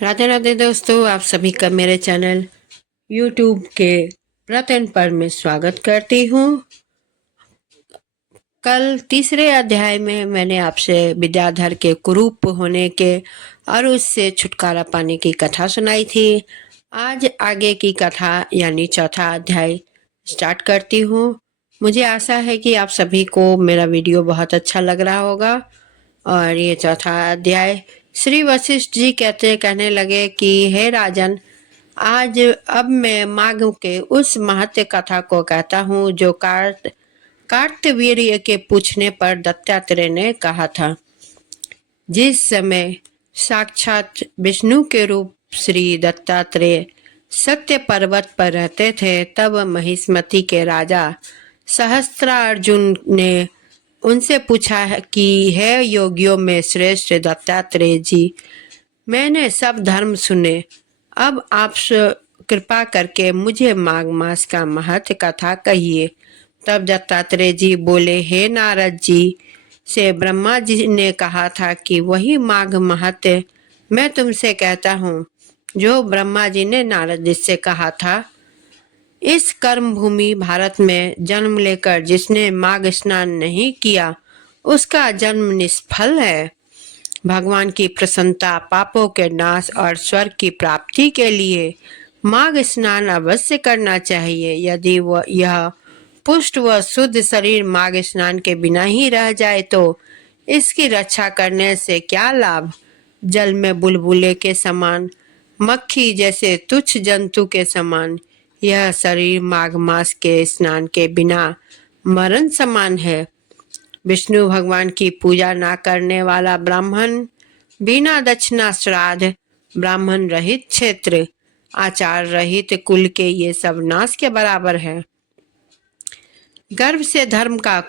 राधे राधे दोस्तों, आप सभी का मेरे चैनल YouTube के प्रयत्न पर मैं स्वागत करती हूँ। कल तीसरे अध्याय में मैंने आपसे विद्याधर के कुरूप होने के और उससे छुटकारा पाने की कथा सुनाई थी। आज आगे की कथा यानी चौथा अध्याय स्टार्ट करती हूँ। मुझे आशा है कि आप सभी को मेरा वीडियो बहुत अच्छा लग रहा होगा। और ये चौथा अध्याय, श्री वशिष्ठ जी कहने लगे कि हे राजन, आज अब मैं माघ के उस महत्व कथा को कहता हूँ जो कार्तवीर्य के पूछने पर दत्तात्रेय ने कहा था। जिस समय साक्षात विष्णु के रूप श्री दत्तात्रेय सत्य पर्वत पर रहते थे, तब महिष्मति के राजा सहस्त्रार्जुन ने उनसे पूछा कि हे योगियों में श्रेष्ठ दत्तात्रेय जी, मैंने सब धर्म सुने, अब आप कृपा करके मुझे माघ मास का महत्व कथा कहिए। तब दत्तात्रेय जी बोले, हे नारद जी, से ब्रह्मा जी ने कहा था कि वही माघ महत्व मैं तुमसे कहता हूँ जो ब्रह्मा जी ने नारद जी से कहा था। इस कर्म भूमि भारत में जन्म लेकर जिसने माघ स्नान नहीं किया उसका जन्म निष्फल है। भगवान की प्रसन्नता, पापों के नाश और स्वर्ग की प्राप्ति के लिए माघ स्नान अवश्य करना चाहिए। यदि यह पुष्ट व शुद्ध शरीर माघ स्नान के बिना ही रह जाए तो इसकी रक्षा करने से क्या लाभ। जल में बुलबुले के समान, मक्खी जैसे तुच्छ जंतु के समान यह शरीर माघ मास के स्नान के बिना मरण समान है। विष्णु भगवान की पूजा ना करने वाला ब्राह्मण, बिना दक्षिणा श्राद्ध, ब्राह्मण रहित क्षेत्र, आचार रहित कुल के ये सब नाश के बराबर है। गर्भ से धर्म का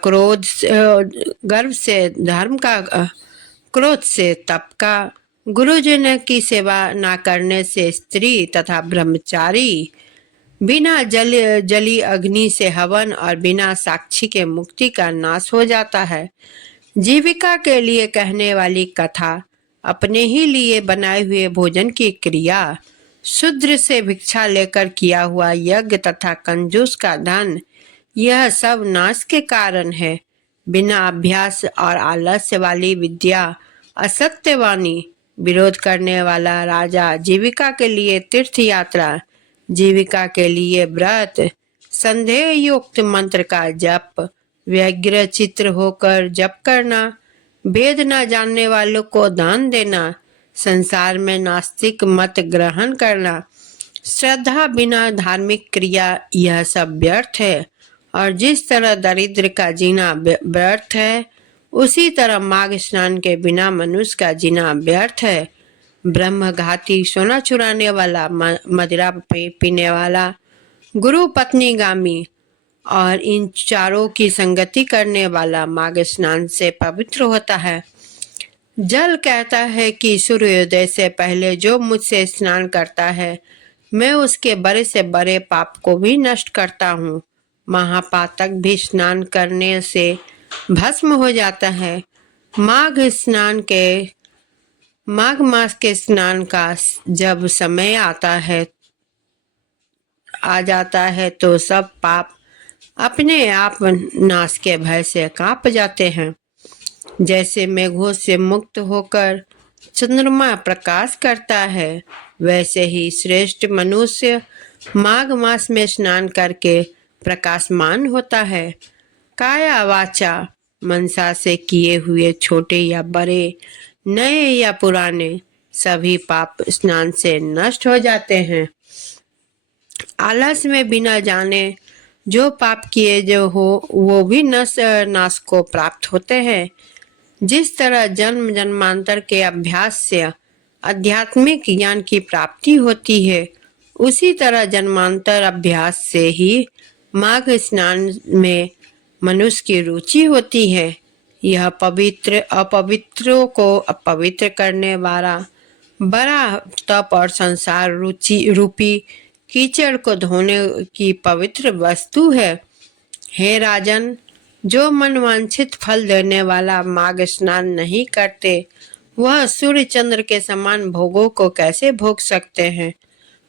क्रोध से तप का, गुरुजन की सेवा ना करने से स्त्री तथा ब्रह्मचारी, बिना जली अग्नि से हवन और बिना साक्षी के मुक्ति का नाश हो जाता है। जीविका के लिए कहने वाली कथा, अपने ही लिए बनाए हुए भोजन की क्रिया, शूद्र से भिक्षा लेकर किया हुआ यज्ञ तथा कंजूस का धन, यह सब नाश के कारण है। बिना अभ्यास और आलस्य वाली विद्या, असत्यवाणी, विरोध करने वाला राजा, जीविका के लिए तीर्थ यात्रा, जीविका के लिए व्रत, संदेह युक्त मंत्र का जप, व्यग्र चित्र होकर जप करना, वेद न जानने वालों को दान देना, संसार में नास्तिक मत ग्रहण करना, श्रद्धा बिना धार्मिक क्रिया, यह सब व्यर्थ है। और जिस तरह दरिद्र का जीना व्यर्थ है, उसी तरह माघ स्नान के बिना मनुष्य का जीना व्यर्थ है। ब्रह्मघाती, सोना चुराने वाला, मदिरा पीने वाला, गुरु पत्नी गामी और इन चारों की संगति करने वाला माघ स्नान से पवित्र होता है। जल कहता है कि सूर्योदय से पहले जो मुझसे स्नान करता है, मैं उसके बड़े से बड़े पाप को भी नष्ट करता हूँ। महापातक भी स्नान करने से भस्म हो जाता है। माघ मास के स्नान का जब समय आ जाता है तो सब पाप अपने आप नाश के भय से कांप जाते हैं। जैसे मेघों से मुक्त होकर चंद्रमा प्रकाश करता है, वैसे ही श्रेष्ठ मनुष्य माघ मास में स्नान करके प्रकाशमान होता है। काया वाचा मनसा से किए हुए छोटे या बड़े, नए या पुराने, सभी पाप स्नान से नष्ट हो जाते हैं। आलस में बिना जाने जो पाप किए जो हो वो भी नाश को प्राप्त होते हैं। जिस तरह जन्म जन्मांतर के अभ्यास से आध्यात्मिक ज्ञान की प्राप्ति होती है, उसी तरह जन्मांतर अभ्यास से ही माघ स्नान में मनुष्य की रुचि होती है। यह पवित्र अपवित्रों को अपवित्र करने वाला बड़ा तप और संसार रुचि रूपी कीचड़ को धोने की पवित्र वस्तु है। हे राजन, जो मनवांछित फल देने वाला माघ स्नान नहीं करते वह सूर्य चंद्र के समान भोगों को कैसे भोग सकते हैं।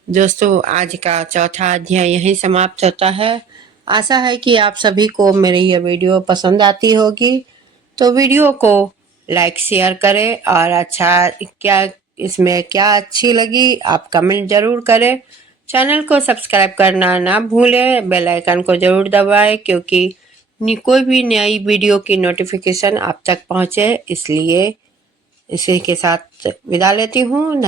दोस्तों, आज का चौथा अध्याय यहीं समाप्त होता है। आशा है कि आप सभी को मेरी यह वीडियो पसंद आती होगी। तो वीडियो को लाइक शेयर करें और इसमें क्या अच्छी लगी आप कमेंट जरूर करें। चैनल को सब्सक्राइब करना ना भूलें, बेल आइकन को जरूर दबाएं क्योंकि कोई भी नई वीडियो की नोटिफिकेशन आप तक पहुंचे। इसलिए इसी के साथ विदा लेती हूँ।